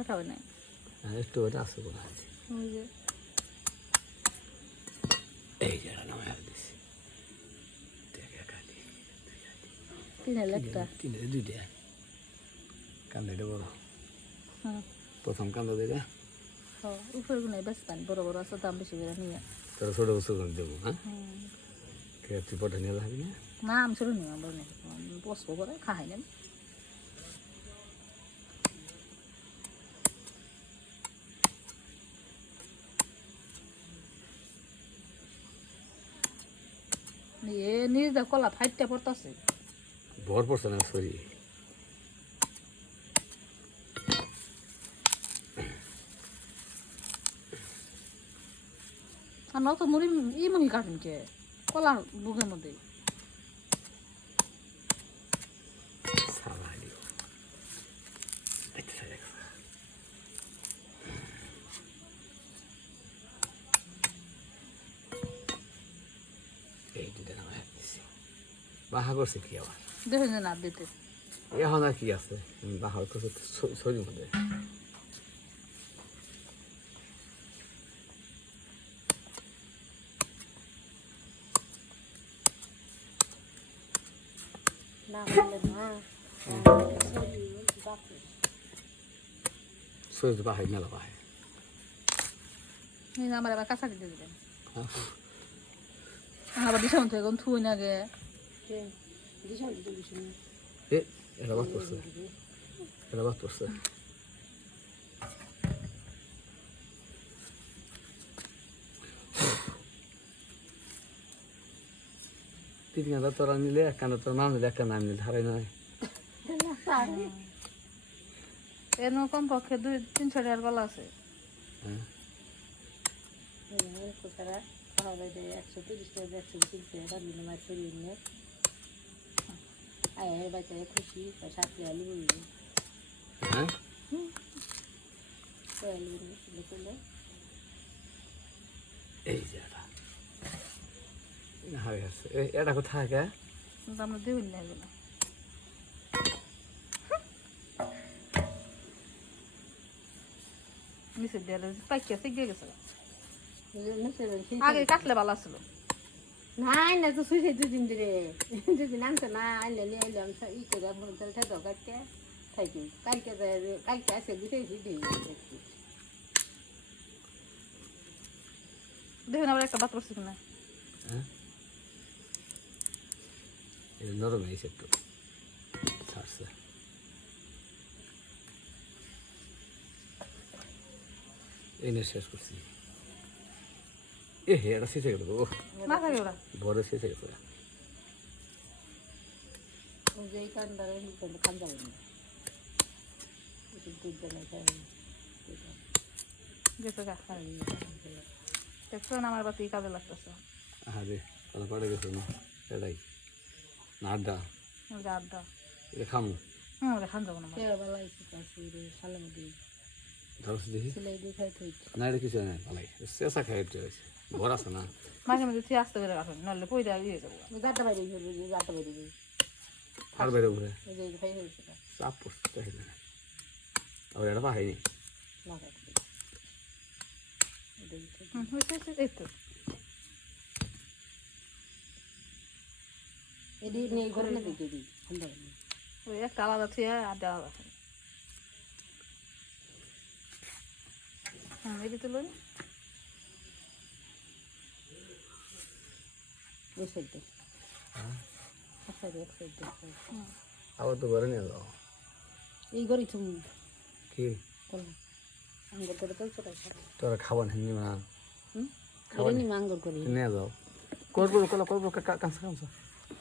কাটা হয় না একটু ওটা আছে কোনো আছে ওই যে এই যারা নামায় দিছি দেখে কাটি 3,000 তিনটে দুইটা কান্দাটা বড় হ্যাঁ প্রথম কান্দা দিলে উপরে গুলো বেশ পান বড় বড় আছে দাম বেশি করে নিয়ে তোরা ছোটো বছর করে দেবো হ্যাঁ তুই পটে নিয়ে যাবি না না আমি ছোট নিয়ে আমরা নেই বসবো করে খাই নেন নিয়ে নিজ দা কলা ফাইটটা পড়তেছে ভর পড়ছে না সরি আর নত মুড়ি ই মুহি কাটেন কে কলার বুকের মধ্যে সালাইও আচ্ছা এই দুটা নামায় দিছি বাহা করছে কি আবার দেখেন যে না দিতে এখন আর কি আছে বাহা করছে শরীর মধ্যে না বললে না শরীর বাহাই মেলা বাহাই আমার আবার কাঁচা দিতে দিবেন আবার দিশাম তো এখন থুই না গে এটা বাদ পড়ছে এটা বাদ পড়ছে তিন কান্দা তোরা নিলে এক কান্দা তোর নাম নিলে একটা নাম নিলে হারাই নয় এর কম পক্ষে 200-300 টাকার গলা আছে হ্যাঁ 130 টাকা 120 টাকা মাছ নিয়ে আয় বাচ্চা খুশি সাথে আলু হ্যাঁ এই যে এটা হারাই আছে এটা কোথায় কে আমরা দেবেন না এগুলো নিচে দেয়ালে পাইকিয়া শিখে গেছে আগে কাটলে ভালো ছিল নাই না তো শুয়ে 2 দিন ধরে 2 দিন আনছে না আইলে নিয়ে আইলাম ই করে মন চল থাকো কাটতে থাকি কালকে আসে গুছাইছি দিই দেখুন আবার একটা বাত করছি কিনা হ্যাঁ এটা নরম হয়েছে একটু ছাড়ছে এই নিয়ে শেষ করছি হে এটা শেষে গেল না থাকে ওরা বড় শেষে গেছে ওই যে কান্দারে হিসেবে খান যাবে না দুধ দেয় গেছে গা দেখছেন আমার বাতি কাজে লাগতেছে আরে তাহলে পড়ে গেছে না এটাই না আড্ডা আড্ডা এটা খামু ওরা খান যাবো না বেলা এসে পাশে সালাম দিই ধরছি দেখি ছেলে দেখাই থাকি না এটা কিছু নেই ভালাই চেষা খাই রয়েছে ভর আছে না মাঝে মাঝে তুই আসতে বেরো আসুন নাহলে পয়দা দিয়ে যাবো গাটা বাইরে গিয়ে গাটা বাইরে গিয়ে আর বেড়ে ঘুরে ওই যে ভাই হয়েছে চাপ পড়তে চাইলে না আর এটা পাহাইনি না কাটবে এই তো এদি নিয়ে ঘরে না দিতে দিই ঠান্ডা ওই একটা আলাদা থুয়ে আড্ডা আলাদা এটি তুলুন ওই সাইডে এক সাইডে আবার তো ঘরে নিয়ে যাও এই ঘরে তুমি কি আঙ্গুর করে তো ছোট তোরা খাবার হিন্দি না খাবার নি আঙ্গুর করে নিয়ে যাও করবো করবো কাঁচা কাঁচা